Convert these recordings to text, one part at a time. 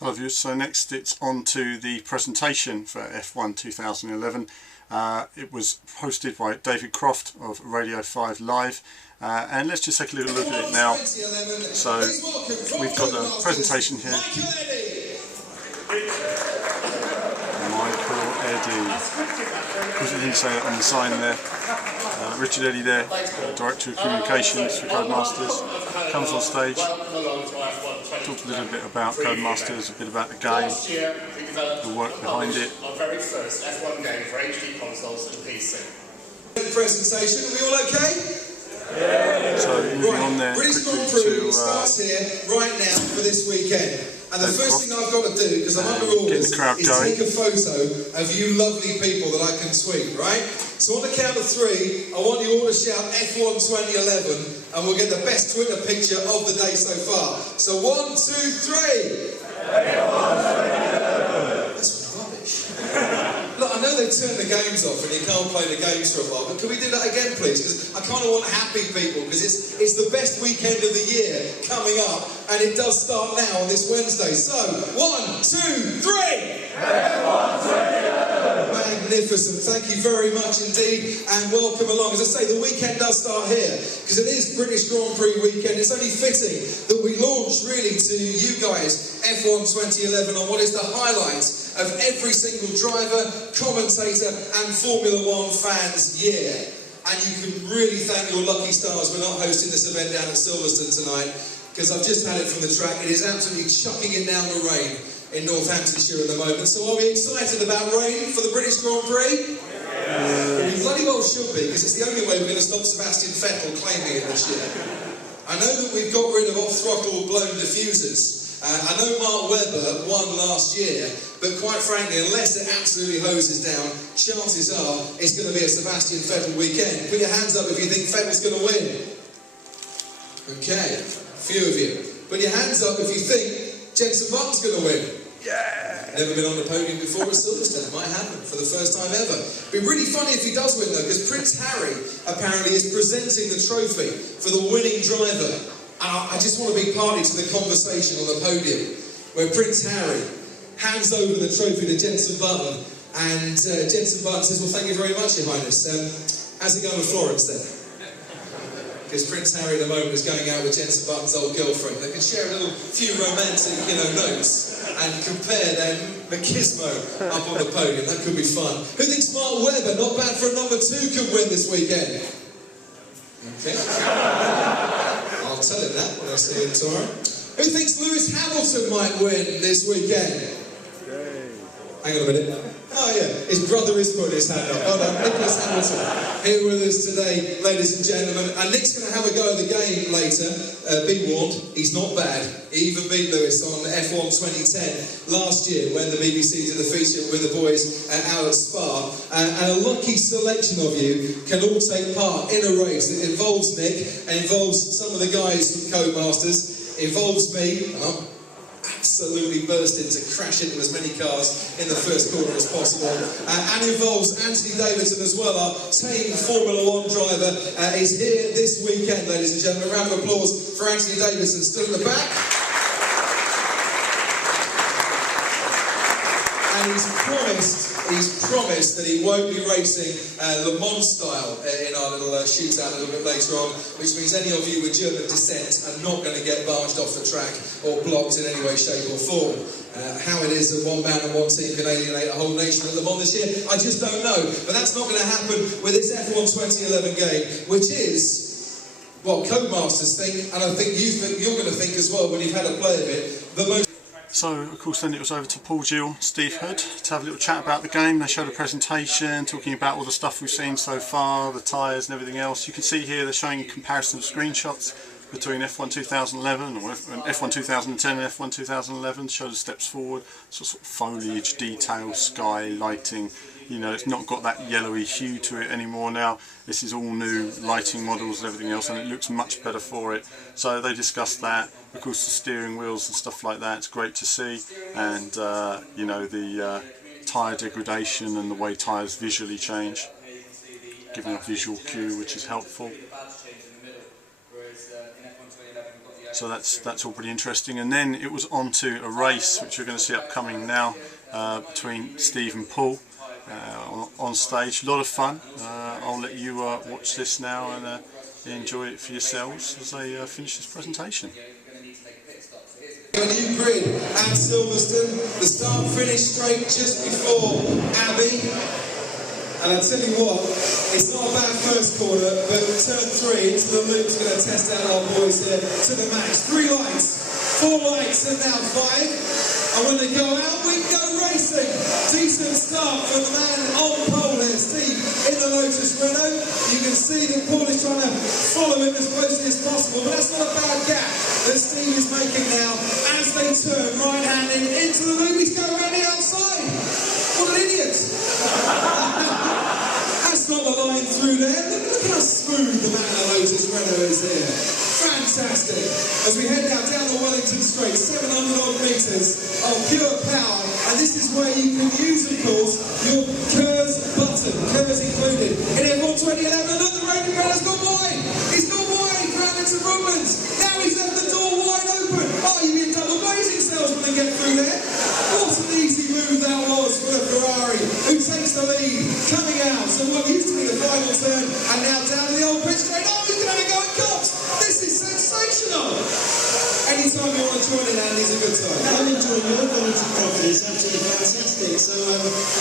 Hello viewers, so next it's on to the presentation for F1 2011. It was hosted by David Croft of Radio 5 Live, and let's just take a little look at it now. So we've got the presentation here. Michael Eddy, what did he say on the sign there? Richard Eddy there, Director of Communications for Codemasters, comes on stage, talks a little bit about Codemasters, a bit about the game, the work behind it. Our very first F1 game for HD consoles and PC. Presentation, are we all okay? Yeah. So moving on there British quickly Grand Prix to starts here right now for this weekend. And the first thing I've got to do, because I'm under orders, is take a photo of you lovely people that I can tweet, right? So on the count of three, I want you all to shout F1 2011, and we'll get the best Twitter picture of the day so far. So 1, 2, 3! F1 2011! That's rubbish. Look, I know they've turned the games off and you can't play the games for a while, but can we do that again, please? Because I kind of want happy people, because it's the best weekend of the year coming up, and it does start now on this Wednesday. So, 1, 2, 3! Magnificent. Thank you very much indeed, and welcome along. As I say, the weekend does start here, because it is British Grand Prix weekend. It's only fitting that we launch really to you guys F1 2011 on what is the highlight of every single driver, commentator and Formula One fans' year. And you can really thank your lucky stars we're not hosting this event down at Silverstone tonight, because I've just had it from the track. It is absolutely chucking it down with rain in Northamptonshire at the moment. So are we excited about rain for the British Grand Prix? Yeah. We bloody well should be, because it's the only way we're going to stop Sebastian Vettel claiming it this year. I know that we've got rid of off-throttle blown diffusers. I know Mark Webber won last year, but quite frankly, unless it absolutely hoses down, chances are it's going to be a Sebastian Vettel weekend. Put your hands up if you think Vettel's going to win. Okay, a few of you. Put your hands up if you think Jenson Button's going to win. Yeah! Never been on the podium before at Silverstone. It might happen for the first time ever. It'd be really funny if he does win though, because Prince Harry apparently is presenting the trophy for the winning driver. I just want to be party to the conversation on the podium, where Prince Harry hands over the trophy to Jenson Button, and Jenson Button says, well, thank you very much, Your Highness. How's it going with Florence then? Because Prince Harry at the moment is going out with Jenson Button's old girlfriend. They can share a few romantic, notes and compare their machismo up on the podium. That could be fun. Who thinks Mark Webber, not bad for a number 2, could win this weekend? Okay. I'll tell him that when I see him tomorrow. Who thinks Lewis Hamilton might win this weekend? Hang on a minute. Oh yeah, his brother is putting his hand up. Hold on, Nicholas Hamilton here with us today, ladies and gentlemen. And Nick's going to have a go at the game later. Be warned, he's not bad. He even beat Lewis on F1 2010 last year when the BBC did the feature with the boys out at Spa. And a lucky selection of you can all take part in a race that involves Nick and involves some of the guys from Codemasters, involves me, and I'm absolutely bursting to crash into as many cars in the first corner as possible, and involves Anthony Davidson as well. Our tame Formula One driver is here this weekend, ladies and gentlemen. A round of applause for Anthony Davidson, still in the back. And he's promised that he won't be racing Le Mans style in our little shootout a little bit later on, which means any of you with German descent are not going to get barged off the track or blocked in any way, shape or form. How it is that one man and one team can alienate a whole nation at Le Mans this year, I just don't know. But that's not going to happen with this F1 2011 game, which is what Codemasters think, and I think you're going to think as well when you've had a play of it, the most. So, of course, then it was over to Paul Gill, Steve Hood, to have a little chat about the game. They showed a presentation talking about all the stuff we've seen so far, the tyres and everything else. You can see here they're showing a comparison of screenshots between F1 2011 or F1 2010 and F1 2011, show the steps forward, sort of foliage, detail, sky, lighting. It's not got that yellowy hue to it anymore now. This is all new lighting models and everything else, and it looks much better for it. So they discussed that. Of course, the steering wheels and stuff like that, it's great to see. And, the tyre degradation and the way tyres visually change, giving a visual cue, which is helpful. So that's all pretty interesting. And then it was on to a race which you're going to see upcoming now between Steve and Paul on stage. A lot of fun. I'll let you watch this now and enjoy it for yourselves as they finish this presentation. A new grid at Silverstone. The start finish straight just before Abbey. And I tell you what, it's not a bad first corner, but turn 3 into the loop's going to test out our boys here to the max. 3 lights, 4 lights, and now 5. And when they go out, we go racing. Decent start from the man on pole here, Steve, in the Lotus Renault. You can see that Paul is trying to follow him as closely as possible, but that's not a bad gap that Steve is making now as they turn right-handed into the loop. He's going around the outside. What an idiot. That's not the line through there. Look how smooth the man on Lotus Renault is here. Fantastic. As we head now down the Wellington Straight, 700 odd metres of pure power. And this is where you can use, of course, your KERS button, KERS included. In F1 2011, look, the Raven Runner's gone wide. He's gone wide, grounded to Brooklands. Now he's left the door wide open. Oh, you'd be a double glazing salesman and get through there. What an easy move that was for the Ferrari, who takes the lead, coming out. So what used to be the final turn, and now down to the old pit straight. Oh, he's going to go at Cox. This is sensational. Anytime you want to join in, Andy, is a good time. I'm enjoying your quality property. It's absolutely fantastic. So,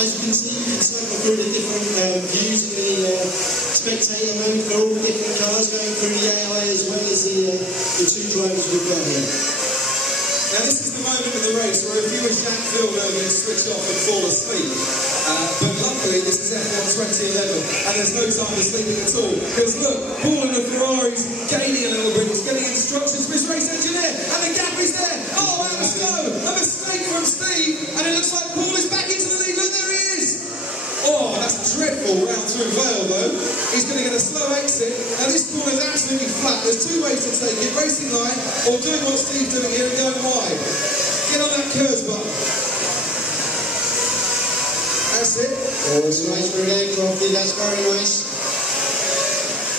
as you can see, you can cycle through the different views in the spectator mode for all the different cars, going through the AI as well as the 2 drivers we've got here. Now this is the moment of the race where if you were Jack Villeneuve you'd switch off and fall asleep. But luckily this is F1 2011 and there's no time for sleeping at all. Because look, Paul and the Ferrari's gaining a little bit. He's getting instructions from his race engineer and the gap is there. Oh, out of go! A mistake from Steve and it looks like Paul is back into the lead. Look, there he is! Oh, that's dreadful round through Vale though. He's going to get a slow exit. Now this corner is absolutely flat. There's 2 ways to take it. Racing line or doing what Steve's doing here and going wide. Get on that KERS button. That's it. Oh, it's nice for an Crofty. That's very nice.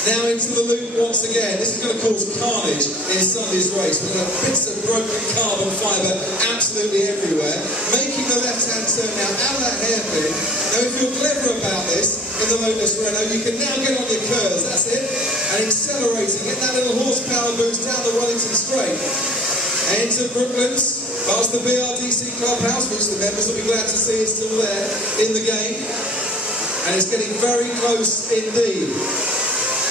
Now into the loop once again. This is going to cause carnage in Sunday's race. We're going to have bits of broken carbon fibre absolutely everywhere. Making the left-hand turn now out of that hairpin. Now if you're clever about this in the Lotus Renault, you can now get on your KERS, that's it. And accelerating, get that little horsepower boost down the Wellington Straight. Into Brooklands, past the BRDC clubhouse, which the members will be glad to see is still there in the game. And it's getting very close indeed.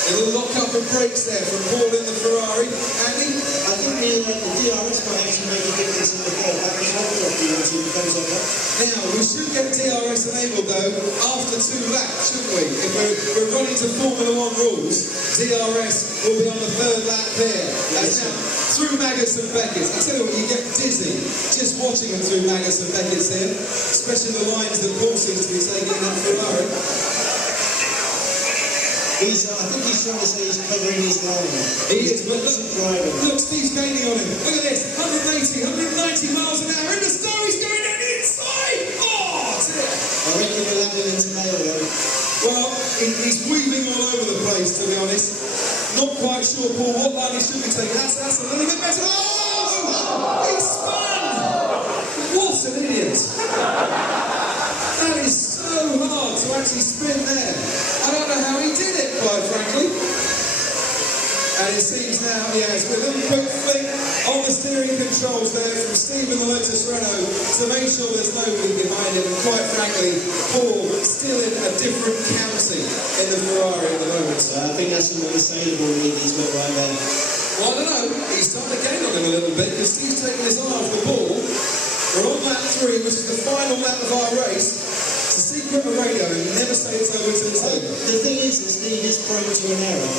A little lock-up and brakes there from Paul in the Ferrari. Andy? I think the DRS might actually make a difference in the car. That was one Crofty once he becomes on that. Now, we should get DRS enabled though after 2 laps, shouldn't we? If we're running to Formula 1 rules, DRS will be on the 3rd lap there. That's now through Maggotts and Beckett. I tell you what, you get dizzy just watching them through Maggotts and Beckett here, especially the lines that Paul seems to be taking in that Ferrari. I think he's trying to say he's covering his line. He is, but look, Steve's gaining on him. Look at this, 180, 190 miles an hour in the star. He's going down the inside. Oh, that's it. I reckon we'll have him into nail though. Well, he's weaving all over the place, to be honest. Not quite sure, Paul, what line he should be taking. That's a little bit better. Oh, he spun. What an idiot. That is so hard to actually spin there. I don't know how he did it, quite frankly. And it seems now, yeah, it's been a little quick flick on the steering controls there from Steve in the Lotus Renault to make sure there's nobody behind him. And quite frankly, Paul still in a different county in the Ferrari at the moment. I think that's an unassailable lead he's got right there. Well, I don't know. He's starting to gain on him a little bit because Steve's taking his eye off the ball. We're on lap 3, which is the final lap of our race. It's a secret of radio, and you never say it's over till it's over. The thing is that Steve is prone to an error.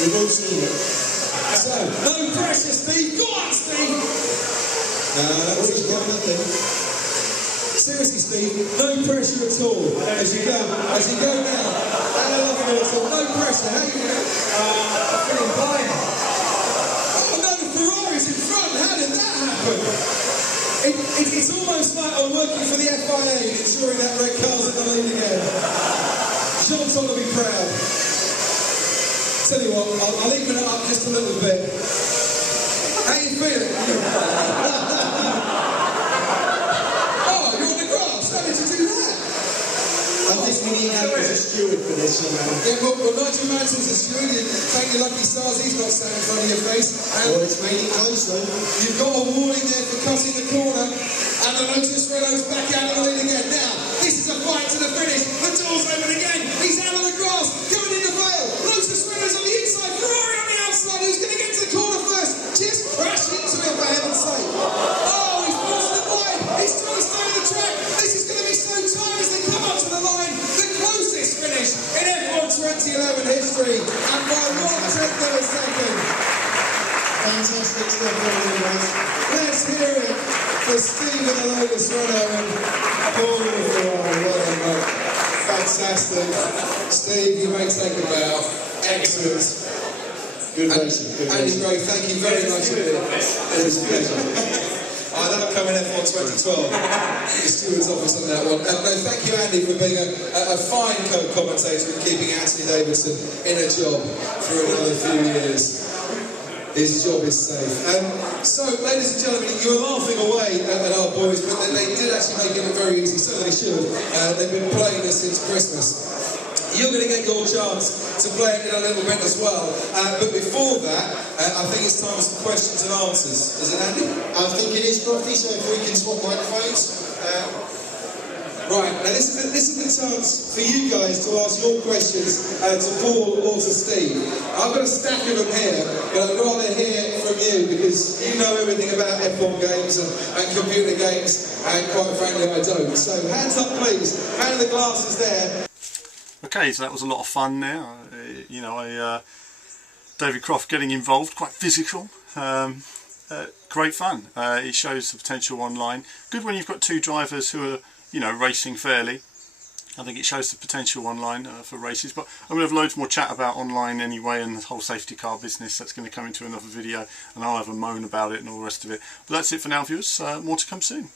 We've all seen it. So, no pressure, Steve. Go on, Steve. No, that's He's got nothing. seriously, Steve. No pressure at all as you go now. Nothing at all. No pressure. How you going? I'm feeling blind. Oh no, the Ferrari's in front. How did that happen? It's almost like I'm working for the FIA and ensuring that red car's in the lead again. Sean's going to be proud. Tell you what, I'll even it up just a little bit. How man. Yeah, well, Nigel Mansell's a steward. Thank your lucky stars he's not standing in front of your face. And Well, it's made it close though. you've got a warning there for cutting the corner. And the Lotus Renault's back out of the lead again. Now, this is a fight to the finish. The door's open again. He's out of the grass, going in the vale. Lotus Renault's on the inside, Ferrari on the outside. Who's going to get to the corner first? Just crash into it, for heaven's sake. Oh, he's forced it wide. He's trying to stay on the track. This is going to be so tight as they come up to the line. The closest finish in F1 2011 history. And by 1/10 of a second. Fantastic stuff, guys. Let's hear it for Stephen the Lotus Renault and Paul the Ferrari. Well done, mate. Fantastic. Steve, you may take a bow. Excellent. Good racing. Good Andy racing. Gray, thank you very much indeed. It was a pleasure. That'll come in F1 2012. The steward's office on that one. No, thank you, Andy, for being a fine co-commentator and keeping Anthony Davidson in a job for another few years. His job is safe. So, ladies and gentlemen, you were laughing away at our boys, but they did actually make it look very easy, so they should. They've been playing this since Christmas. You're going to get your chance to play it in a little bit as well. But before that, I think it's time for some questions and answers. Is it, Andy? I think it is, Crofty, so if we can swap microphones. Right, now this is the chance for you guys to ask your questions to Paul or to Steve. I've got a stack of them here, but I'd rather hear from you because you know everything about F1 games and computer games, and quite frankly I don't. So hands up please, hand of the glasses there. Okay, so that was a lot of fun there. David Croft getting involved, quite physical. Great fun. It shows the potential online. Good when you've got two drivers who are, racing fairly. I think it shows the potential online for races. But I'm going to have loads more chat about online anyway, and the whole safety car business. That's going to come into another video, and I'll have a moan about it and all the rest of it. But that's it for now, viewers. More to come soon.